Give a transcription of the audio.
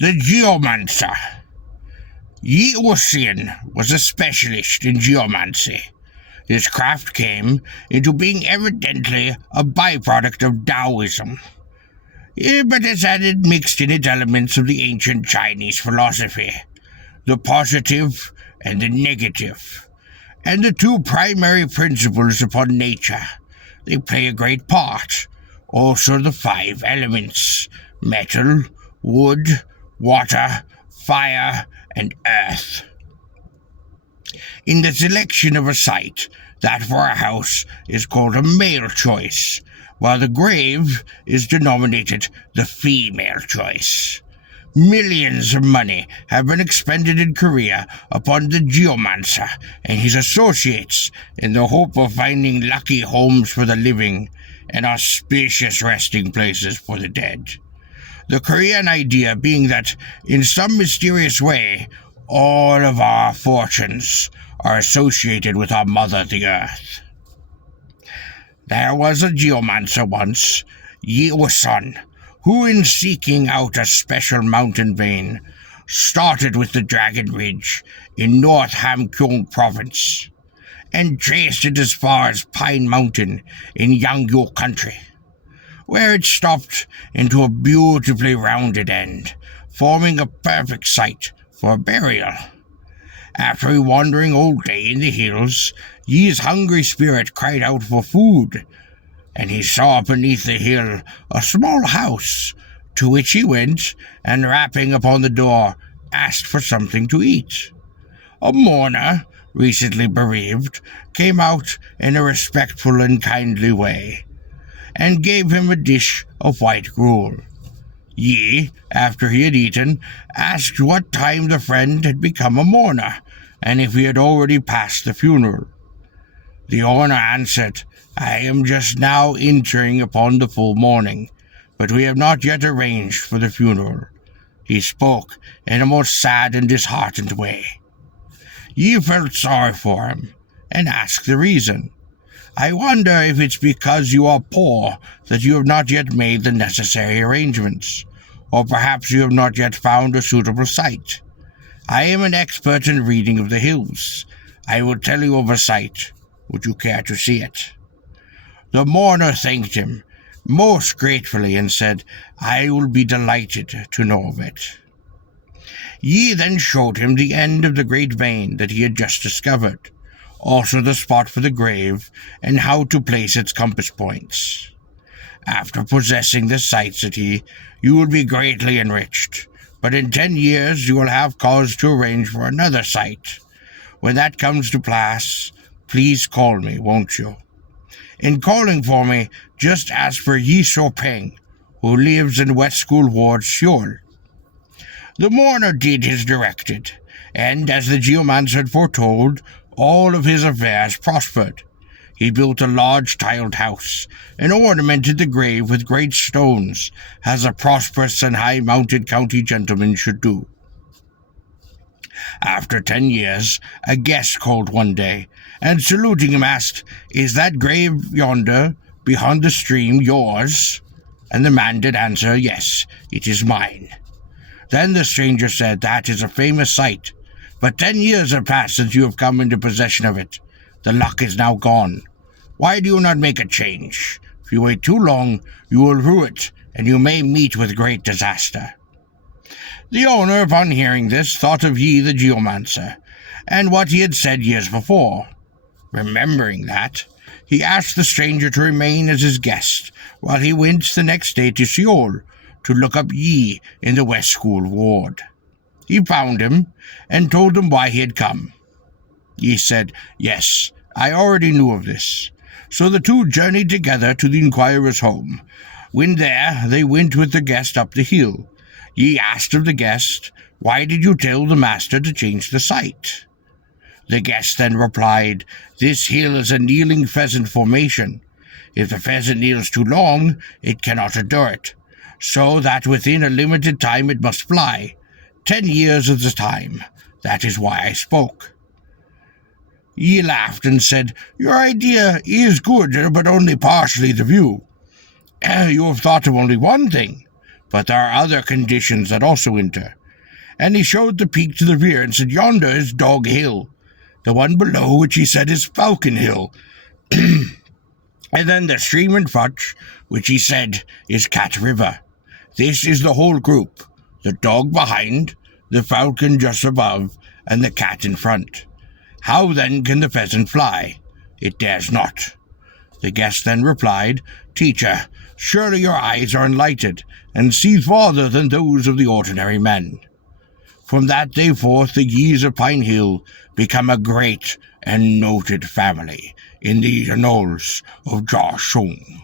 The Geomancer. Yi Ocean was a specialist in geomancy. His craft came into being evidently a byproduct of Taoism, but has added mixed in it elements of the ancient Chinese philosophy, the positive and the negative, and the two primary principles upon nature. They play a great part. Also the 5 elements: metal, wood, water, fire, and earth. In the selection of a site, that for a house is called a male choice, while the grave is denominated the female choice. Millions of money have been expended in Korea upon the Geomancer and his associates in the hope of finding lucky homes for the living and auspicious resting places for the dead. The Korean idea being that, in some mysterious way, all of our fortunes are associated with our mother, the Earth. There was a geomancer once, Yi Son, who, in seeking out a special mountain vein, started with the Dragon Ridge in North Hamgyong Province, and traced it as far as Pine Mountain in Yangyo Country, where it stopped into a beautifully rounded end, forming a perfect site for burial. After a wandering all day in the hills, Yi's hungry spirit cried out for food, and he saw beneath the hill a small house, to which he went, and rapping upon the door, asked for something to eat. A mourner, recently bereaved, came out in a respectful and kindly way, and gave him a dish of white gruel. Yi, after he had eaten, asked what time the friend had become a mourner, and if he had already passed the funeral. The owner answered, "I am just now entering upon the full mourning, but we have not yet arranged for the funeral." He spoke in a most sad and disheartened way. Yi felt sorry for him, and asked the reason. "I wonder if it's because you are poor that you have not yet made the necessary arrangements, or perhaps you have not yet found a suitable site. I am an expert in reading of the hills. I will tell you of a site. Would you care to see it?" The mourner thanked him most gratefully and said, "I will be delighted to know of it." Yi then showed him the end of the great vein that he had just discovered, also the spot for the grave and how to place its compass points. "After possessing this site," said he, "you will be greatly enriched, but in 10 years you will have cause to arrange for another site. When that comes to pass, please call me, won't you? In calling for me, just ask for Yi Peng, who lives in West School Ward, Seoul." The mourner did as directed, and, as the geomancer had foretold, all of his affairs prospered. He built a large tiled house, and ornamented the grave with great stones, as a prosperous and high-mounted county gentleman should do. After 10 years, a guest called one day, and saluting him asked, "Is that grave yonder, beyond the stream, yours?" And the man did answer, "Yes, it is mine." Then the stranger said, "That is a famous site, but 10 years have passed since you have come into possession of it. The luck is now gone. Why do you not make a change? If you wait too long, you will rue it, and you may meet with great disaster." The owner, upon hearing this, thought of Yi the geomancer, and what he had said years before. Remembering that, he asked the stranger to remain as his guest, while he went the next day to Seoul to look up Yi in the West School Ward. He found him, and told him why he had come. Yi said, "Yes, I already knew of this." So the two journeyed together to the inquirer's home. When there, they went with the guest up the hill. Yi asked of the guest, "Why did you tell the master to change the site?" The guest then replied, "This hill is a kneeling pheasant formation. If the pheasant kneels too long, it cannot endure it, so that within a limited time it must fly. 10 years is the time. That is why I spoke." Yi laughed and said, "Your idea is good, but only partially the view. You have thought of only one thing. but there are other conditions that also enter. And he showed the peak to the rear and said, Yonder is Dog Hill, the one below which he said is Falcon Hill, and then the stream in front, which he said is Cat River. This is the whole group, the dog behind, the falcon just above, and the cat in front. How then can the pheasant fly? It dares not. The guest then replied, Teacher, surely your eyes are enlightened, and see farther than those of the ordinary men. From that day forth the Yees of Pine Hill become a great and noted family in the annals of Joshung.